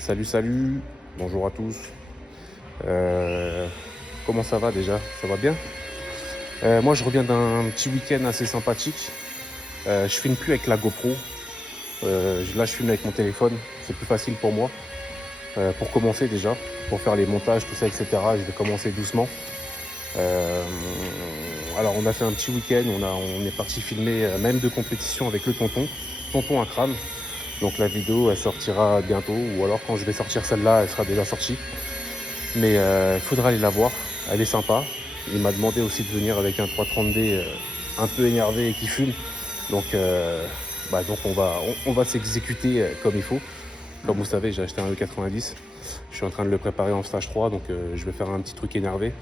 Salut, salut, bonjour à tous. Comment ça va déjà? Ça va bien? Moi je reviens d'un petit week-end assez sympathique. Je filme plus avec la GoPro. Là je filme avec mon téléphone, c'est plus facile pour moi. Pour commencer déjà, pour faire les montages, tout ça, etc. Je vais commencer doucement. Euh, alors on a fait un petit week-end, on est parti filmer même de compétition avec le tonton à crâne. Donc la vidéo elle sortira bientôt, ou alors quand je vais sortir celle-là, elle sera déjà sortie. Mais il faudra aller la voir, elle est sympa. Il m'a demandé aussi de venir avec un 330D un peu énervé et qui fume. Donc on va s'exécuter comme il faut. Comme vous savez, j'ai acheté un E90. Je suis en train de le préparer en stage 3, donc je vais faire un petit truc énervé.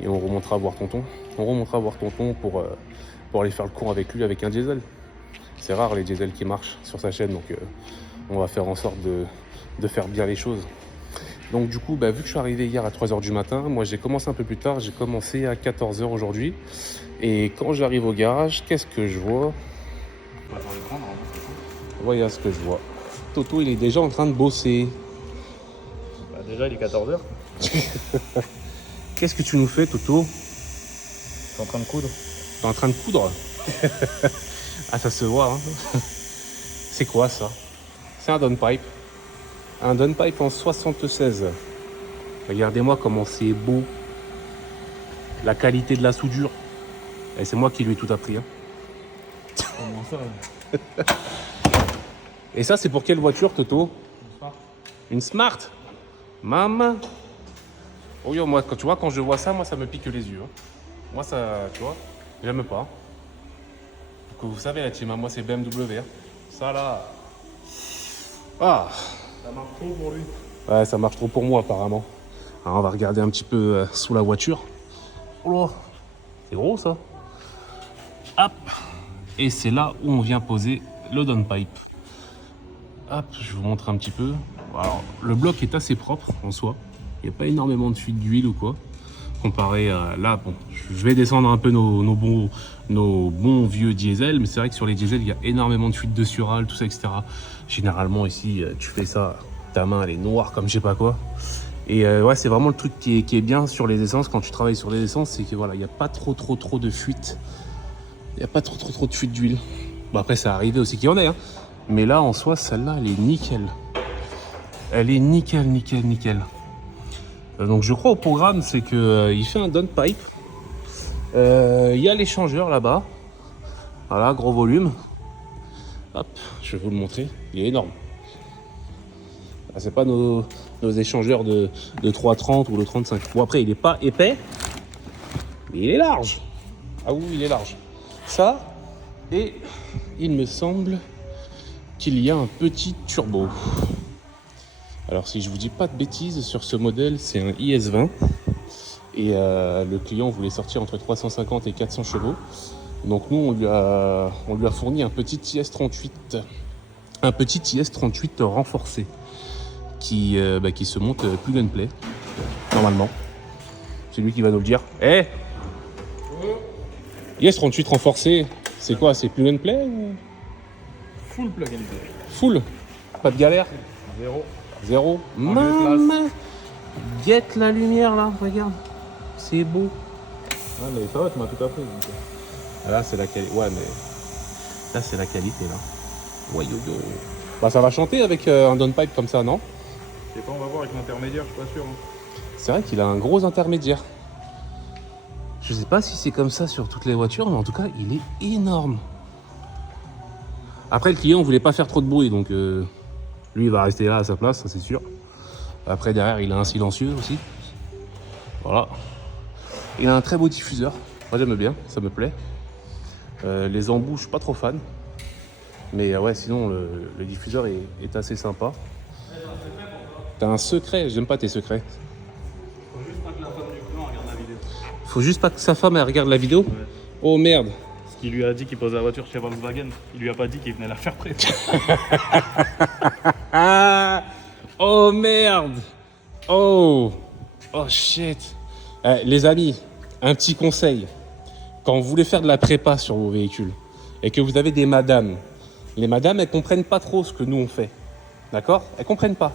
Et on remontera voir tonton. On remontera voir tonton pour aller faire le cours avec lui avec un diesel. C'est rare les diesels qui marchent sur sa chaîne, donc on va faire en sorte de faire bien les choses. Donc du coup, vu que je suis arrivé hier à 3h du matin, moi j'ai commencé un peu plus tard, j'ai commencé à 14h aujourd'hui. Et quand j'arrive au garage, qu'est-ce que je vois? Voilà ce que je vois. Toto, il est déjà en train de bosser. Déjà, il est 14h. Qu'est-ce que tu nous fais, Toto? Je suis en train de coudre. T'es en train de coudre? Ah, ça se voit, hein. C'est quoi ça? C'est un downpipe. Un downpipe en 76. Regardez-moi comment c'est beau. La qualité de la soudure. Et c'est moi qui lui ai tout appris, hein. Comment ça? Et ça, c'est pour quelle voiture, Toto? Smart. Une Smart? Maman. Oh yo, moi, quand je vois ça, moi, ça me pique les yeux, hein. Moi, ça, tu vois, j'aime pas. Donc, vous savez, la team, moi, c'est BMW, hein. Ça, là... Ah. Ça marche trop pour lui. Ouais, ça marche trop pour moi, apparemment. Alors, on va regarder un petit peu sous la voiture. Oh là, c'est gros, ça. Hop. Et c'est là où on vient poser le downpipe. Hop, je vous montre un petit peu. Alors, le bloc est assez propre en soi. Il n'y a pas énormément de fuite d'huile ou quoi. Comparé à là, bon, je vais descendre un peu nos bons vieux diesels. Mais c'est vrai que sur les diesels, il y a énormément de fuite de sural, tout ça, etc. Généralement, ici, tu fais ça, ta main, elle est noire comme je sais pas quoi. Et ouais, c'est vraiment le truc qui est bien sur les essences. Quand tu travailles sur les essences, c'est que voilà, il n'y a pas trop de fuite. Il n'y a pas trop de fuite d'huile. Bon, après, ça arrive aussi qu'il y en ait, hein. Mais là, en soi, celle-là, elle est nickel. Elle est nickel. Donc, je crois au programme, c'est que il fait un downpipe. Il y a l'échangeur là-bas. Voilà, gros volume. Hop, je vais vous le montrer. Il est énorme. Ah, c'est pas nos échangeurs de 330 ou le 35. Bon, après, il n'est pas épais, mais il est large. Ah oui, il est large. Ça, et il me semble qu'il y a un petit turbo. Alors si je vous dis pas de bêtises, sur ce modèle c'est un IS20 et le client voulait sortir entre 350 et 400 chevaux. Donc nous on lui a fourni un petit IS38 renforcé qui se monte plug and play normalement. C'est lui qui va nous le dire. IS38 renforcé, c'est quoi? C'est plug and play ou Full plug and play. full? Pas de galère? Zéro. Maman, guette la lumière là, regarde, c'est beau. Ah, mais ça va, tu m'as tout appris. Ah, là c'est la qualité, ouais mais là c'est la qualité là. Ouais yo yo. Bah ça va chanter avec un downpipe comme ça, non? Je sais pas, on va voir avec l'intermédiaire, je suis pas sûr. Hein. C'est vrai qu'il a un gros intermédiaire. Je sais pas si c'est comme ça sur toutes les voitures, mais en tout cas il est énorme. Après le client voulait pas faire trop de bruit, donc lui il va rester là à sa place, ça c'est sûr. Après derrière il a un silencieux aussi. Voilà. Il a un très beau diffuseur. Moi j'aime bien, ça me plaît. Les embouts, je suis pas trop fan. Mais ouais, sinon le diffuseur est assez sympa. T'as un secret? J'aime pas tes secrets. Faut juste pas que la femme du client regarde la vidéo. Faut juste pas que sa femme elle regarde la vidéo. Ouais. Oh merde. Parce qu'il lui a dit qu'il posait la voiture chez Volkswagen. Il lui a pas dit qu'il venait la faire prêter. Ah. Oh merde. Oh shit. Les amis, un petit conseil. Quand vous voulez faire de la prépa sur vos véhicules et que vous avez des madames, les madames elles comprennent pas trop ce que nous on fait. D'accord? Elles comprennent pas.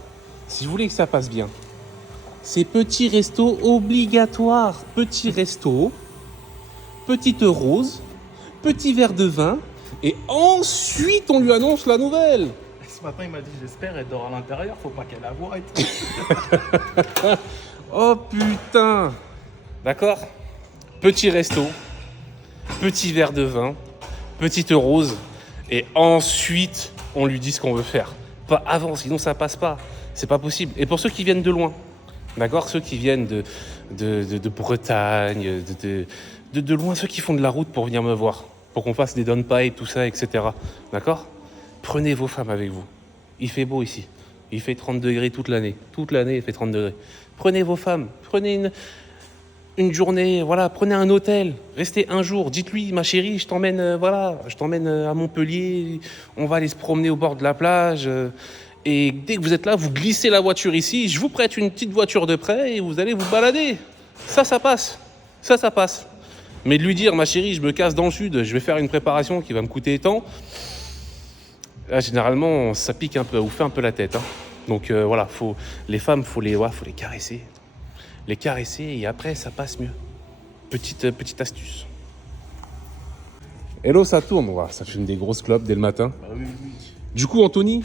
si vous voulez que ça passe bien, c'est petit resto obligatoire. Petit resto, petite rose, petit verre de vin, et ensuite on lui annonce la nouvelle. Ce matin, il m'a dit j'espère elle dort à l'intérieur, faut pas qu'elle la voie et tout. Oh putain. D'accord. Petit resto, petit verre de vin, petite rose, et ensuite on lui dit ce qu'on veut faire. Pas avant, sinon ça passe pas. C'est pas possible. Et pour ceux qui viennent de loin, d'accord, ceux qui viennent de Bretagne, de loin, ceux qui font de la route pour venir me voir, pour qu'on fasse des downpipes, tout ça, etc. D'accord. Prenez vos femmes avec vous. Il fait beau ici. Il fait 30 degrés toute l'année. Toute l'année, il fait 30 degrés. Prenez vos femmes. Prenez une journée, voilà, prenez un hôtel, restez un jour, dites-lui, ma chérie, je t'emmène à Montpellier, on va aller se promener au bord de la plage, et dès que vous êtes là, vous glissez la voiture ici, je vous prête une petite voiture de prêt et vous allez vous balader. Ça passe. Ça passe. Mais de lui dire, ma chérie, je me casse dans le sud, je vais faire une préparation qui va me coûter tant, là, généralement, ça pique un peu, vous fait un peu la tête. Hein. Donc voilà, les femmes, faut les caresser. Les caresser et après ça passe mieux. Petite astuce. Hello, ça tourne. Wow, ça fume des grosses clopes dès le matin. Bah oui. Du coup, Anthony,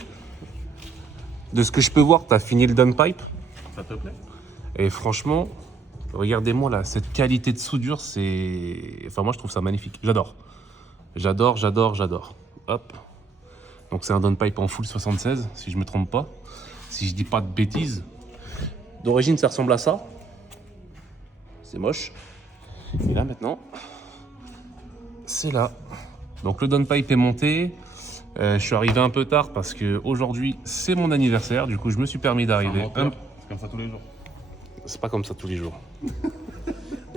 de ce que je peux voir, t'as fini le downpipe. Ça te plaît? Et franchement, regardez-moi là, cette qualité de soudure, c'est... Enfin, moi je trouve ça magnifique. J'adore. Hop. Donc c'est un downpipe en full 76, si je me trompe pas. Si je dis pas de bêtises. D'origine, ça ressemble à ça. C'est moche. Et là maintenant, c'est là. Donc le downpipe est monté. Je suis arrivé un peu tard parce que aujourd'hui c'est mon anniversaire. Du coup, je me suis permis d'arriver. C'est comme ça tous les jours. C'est pas comme ça tous les jours.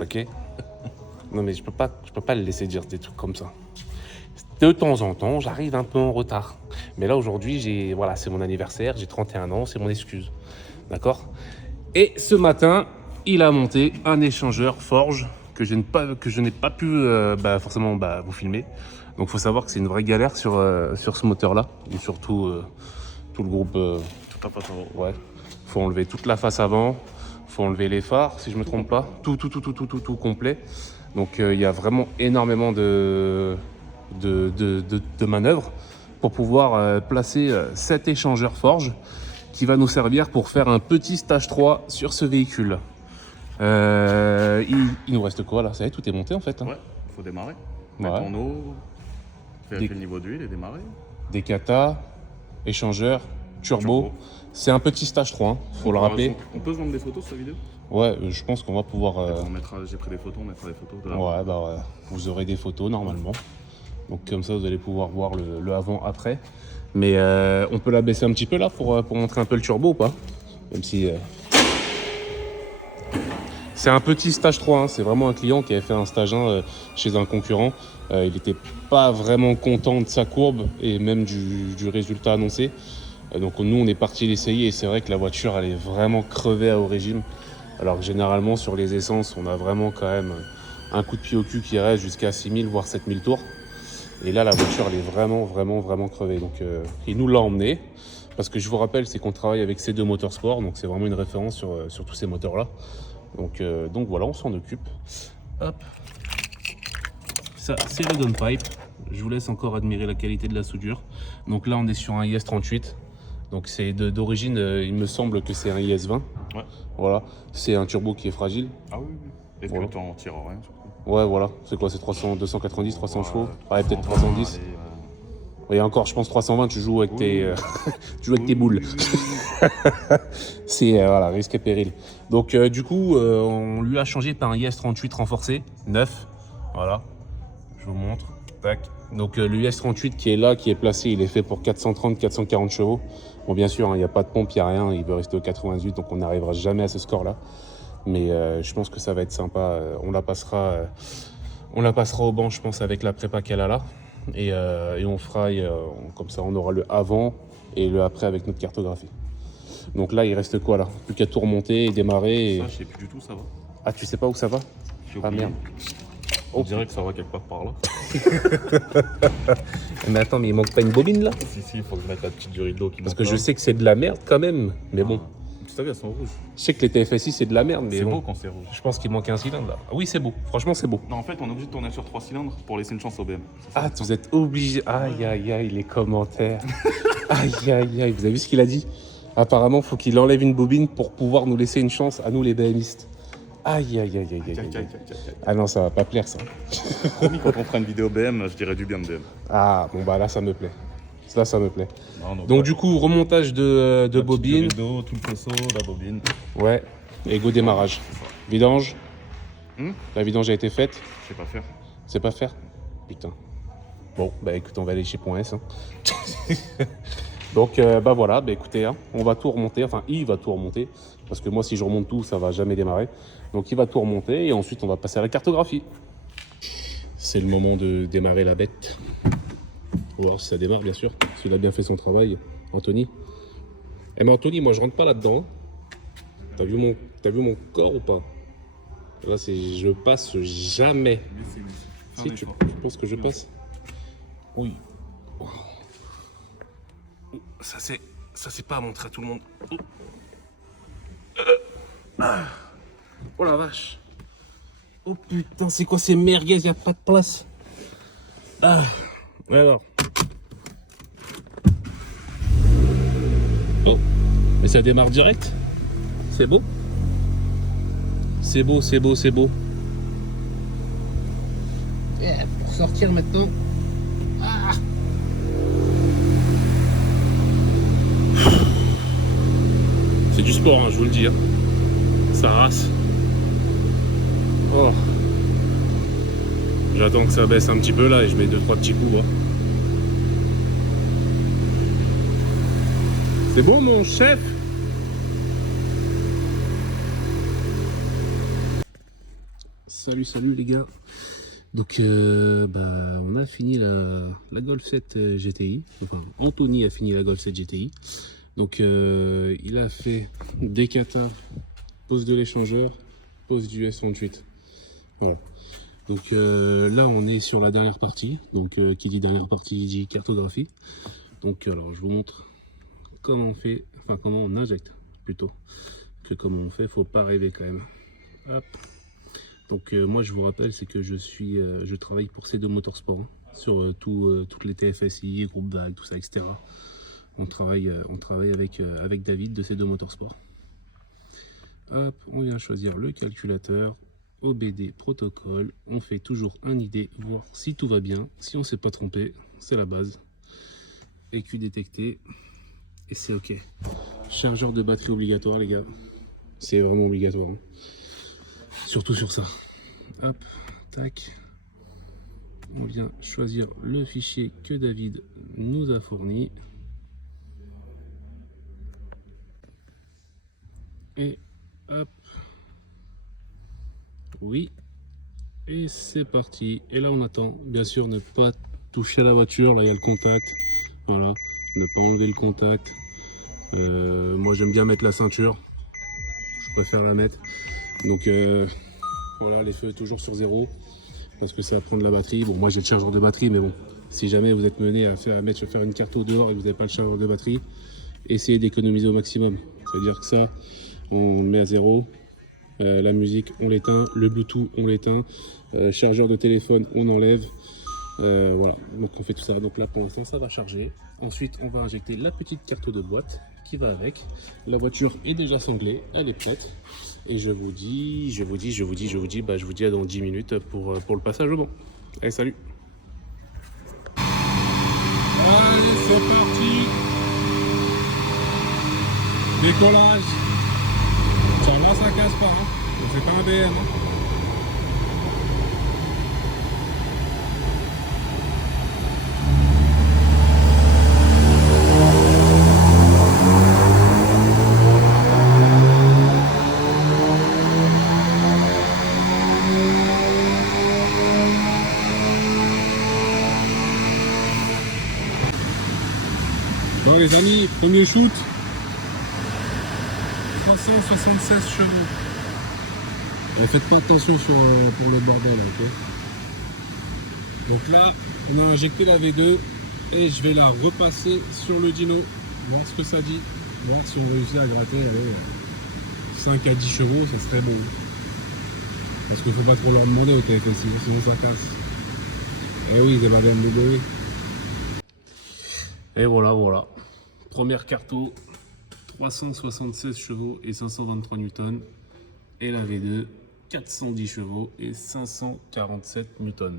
Ok. Non mais je peux pas le laisser dire des trucs comme ça. De temps en temps, j'arrive un peu en retard. Mais là aujourd'hui, voilà, c'est mon anniversaire. J'ai 31 ans, c'est mon excuse. D'accord. Et ce matin, il a monté un échangeur Forge que je n'ai pas pu forcément vous filmer. Donc il faut savoir que c'est une vraie galère sur ce moteur-là. Et surtout tout le groupe. Tout à fait. Ouais. Faut enlever toute la face avant. Faut enlever les phares, si je me trompe pas. Tout complet. Donc il y a vraiment énormément de manœuvres pour pouvoir placer cet échangeur Forge qui va nous servir pour faire un petit stage 3 sur ce véhicule. Il nous reste quoi là? Ça y est, tout est monté en fait. Hein. Ouais, il faut démarrer. Mettre en eau, vérifier le niveau d'huile et démarrer. Des katas, échangeur, turbo. C'est un petit stage 3, hein, faut le rappeler. On peut se vendre des photos sur cette vidéo? Ouais, je pense qu'on va pouvoir... J'ai pris des photos, on mettra des photos de là. Ouais, vous aurez des photos normalement. Donc comme ça, vous allez pouvoir voir le avant-après. Mais on peut la baisser un petit peu là pour montrer un peu le turbo ou pas? Même si... C'est un petit stage 3, hein. C'est vraiment un client qui avait fait un stage 1 chez un concurrent. Il n'était pas vraiment content de sa courbe et même du résultat annoncé. Donc nous, on est parti l'essayer et c'est vrai que la voiture, elle est vraiment crevée au régime. Alors que généralement, sur les essences, on a vraiment quand même un coup de pied au cul qui reste jusqu'à 6000 voire 7000 tours. Et là, la voiture, elle est vraiment crevée. Donc il nous l'a emmené. Parce que je vous rappelle, c'est qu'on travaille avec C2 Motorsport. Donc c'est vraiment une référence sur tous ces moteurs-là. Donc voilà, on s'en occupe. Hop. Ça, c'est le downpipe. Je vous laisse encore admirer la qualité de la soudure. Donc là, on est sur un IS38. Donc c'est d'origine, il me semble que c'est un IS20. Ouais. Voilà. C'est un turbo qui est fragile. Ah oui. Et voilà. que tu en tires rien surtout. Ouais, voilà. C'est quoi? C'est 290, 300 chevaux? Ouais, peut-être 310. Et encore, je pense 320, tu joues avec tes boules. C'est voilà, risque et péril. Donc du coup, on lui a changé par un IS38 renforcé, neuf. Voilà, je vous montre. Tac. Donc le IS38 qui est là, qui est placé, il est fait pour 430-440 chevaux. Bon, bien sûr, il n'y a pas de pompe, il n'y a rien, il veut rester au 98, donc on n'arrivera jamais à ce score-là. Mais je pense que ça va être sympa. On la passera au banc, je pense, avec la prépa qu'elle a là. Et on fera, comme ça on aura le avant et le après avec notre cartographie. Donc là il reste quoi là? Plus qu'à tout remonter et démarrer. Ça je sais plus du tout, ça va. Ah, tu sais pas où ça va? Ah merde. On dirait que ça va quelque part par là. Mais attends, mais il manque pas une bobine là? Si, il faut que je mette la petite durée de l'eau qui Parce que je sais que c'est de la merde quand même. Mais bon. Tu savais, elles sont rouges. Je sais que les TFSI, c'est de la merde, mais C'est bon, beau quand c'est rouge. je pense qu'il manque un cylindre là. Ah oui, c'est beau. Franchement, c'est beau. Non, en fait, on est obligé de tourner sur 3 cylindres pour laisser une chance au BM. C'est ça. Ah, vous êtes obligé. Aïe, aïe, aïe, les commentaires. Aïe, aïe, aïe. Vous avez vu ce qu'il a dit? Apparemment, faut qu'il enlève une bobine pour pouvoir nous laisser une chance à nous, les BMistes. Aïe, aïe, aïe, aïe, aïe, aïe. Ah non, ça va pas plaire, ça. Promis, quand on fera une vidéo BM, je dirais du bien de BM. Ah, bon, bah là, ça me plaît. Là, ça me plaît. Non, Donc, du coup, remontage de bobine. Rideau, tout le faisceau, la bobine. Ouais. Et go démarrage. Vidange. Hmm, La vidange a été faite. je sais pas faire. C'est pas faire? Putain. Bon, bah écoute, on va aller chez Point S. Hein. Donc, bah voilà, bah écoutez, hein, on va tout remonter. Enfin, il va tout remonter. Parce que moi, si je remonte tout, ça va jamais démarrer. Donc, il va tout remonter et ensuite, on va passer à la cartographie. C'est le moment de démarrer la bête. On va voir si ça démarre, bien sûr. S'il a bien fait son travail, Anthony. Eh mais Anthony, moi, je rentre pas là-dedans. T'as vu mon corps ou pas? Là, je passe jamais. Si, tu penses que je passe? Oui. Oh. Ça, c'est pas à montrer à tout le monde. Oh la vache. Oh putain, c'est quoi ces merguez? Y a pas de place. Ah. Alors. Oh. Mais ça démarre direct. C'est beau. C'est beau, c'est beau, c'est beau. Yeah, pour sortir maintenant. Ah. C'est du sport, hein, je vous le dis. Hein. Ça rase. Oh. J'attends que ça baisse un petit peu là et je mets 2-3 petits coups. Hein. C'est bon mon chef? Salut les gars. Donc on a fini la Golf 7 GTI. Enfin Anthony a fini la Golf 7 GTI. Donc il a fait des katas, pose de l'échangeur, pose du S38. Voilà. Donc là on est sur la dernière partie. Donc qui dit dernière partie dit cartographie. Donc alors je vous montre comment on fait, enfin comment on injecte plutôt que comment on fait. Faut pas rêver quand même. Hop. Donc moi je vous rappelle, c'est que je travaille pour C2 Motorsport hein, sur toutes les TFSI, groupe vague, tout ça, etc. On travaille avec David de C2 Motorsport. Hop, on vient choisir le calculateur, OBD protocole, on fait toujours un ID, voir si tout va bien. Si on s'est pas trompé, c'est la base. EQ détecté et c'est ok. Chargeur de batterie obligatoire les gars, c'est vraiment obligatoire. Hein. Surtout sur ça. Hop, tac. On vient choisir le fichier que David nous a fourni. Et hop. Oui. Et c'est parti. Et là on attend. Bien sûr ne pas toucher à la voiture. Là il y a le contact. Voilà. Ne pas enlever le contact. Moi j'aime bien mettre la ceinture. Je préfère la mettre. Donc voilà, les feux toujours sur 0 parce que ça va prendre la batterie. Bon, moi j'ai le chargeur de batterie, mais bon, si jamais vous êtes mené à faire une carte au dehors et que vous n'avez pas le chargeur de batterie, essayez d'économiser au maximum. C'est-à-dire que ça, on le met à 0. La musique, on l'éteint. Le Bluetooth, on l'éteint. Chargeur de téléphone, on enlève. Voilà, donc on fait tout ça. Donc là, pour l'instant, ça va charger. Ensuite, on va injecter la petite carte de boîte qui va avec. La voiture est déjà sanglée, elle est prête. Et je vous dis à dans 10 minutes pour le passage au banc. Allez, salut. Allez, c'est parti. Décollage. Tiens, là, ça casse pas. Hein. C'est pas un BM. Hein. Bon les amis, premier shoot, 376 chevaux. Faites pas attention pour le bordel, ok. Donc là, on a injecté la V2 et je vais la repasser sur le dyno, voir ce que ça dit. voir si on réussit à gratter, allez, 5 à 10 chevaux, ça serait bon. Parce qu'il faut pas trop leur demander au TFSI, sinon ça casse. Eh oui, c'est pas bien de. Et voilà, voilà. Première carto, 376 chevaux et 523 newtons. Et la V2, 410 chevaux et 547 newtons.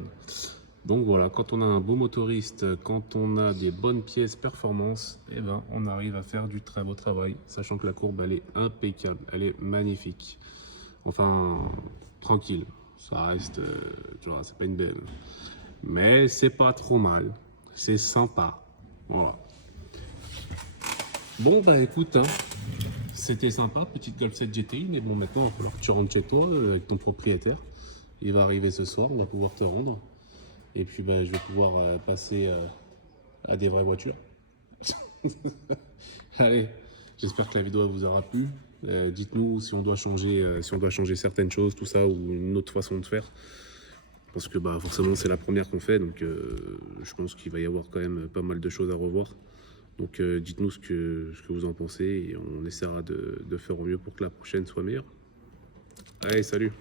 Donc voilà, quand on a un beau motoriste, quand on a des bonnes pièces performance, eh ben, on arrive à faire du très beau travail, sachant que la courbe elle est impeccable, elle est magnifique. Enfin, tranquille, ça reste, tu vois, c'est pas une belle. Mais c'est pas trop mal, c'est sympa. Voilà. Bon bah écoute, hein, c'était sympa, petite Golf 7 GTI, mais bon maintenant il va falloir que tu rentres chez toi avec ton propriétaire. Il va arriver ce soir, on va pouvoir te rendre. Et puis bah, je vais pouvoir passer à des vraies voitures. Allez, j'espère que la vidéo vous aura plu. Dites-nous si on doit changer certaines choses, tout ça, ou une autre façon de faire. Parce que bah, forcément c'est la première qu'on fait, donc je pense qu'il va y avoir quand même pas mal de choses à revoir. Donc dites-nous ce que vous en pensez et on essaiera de faire au mieux pour que la prochaine soit meilleure. Allez, salut!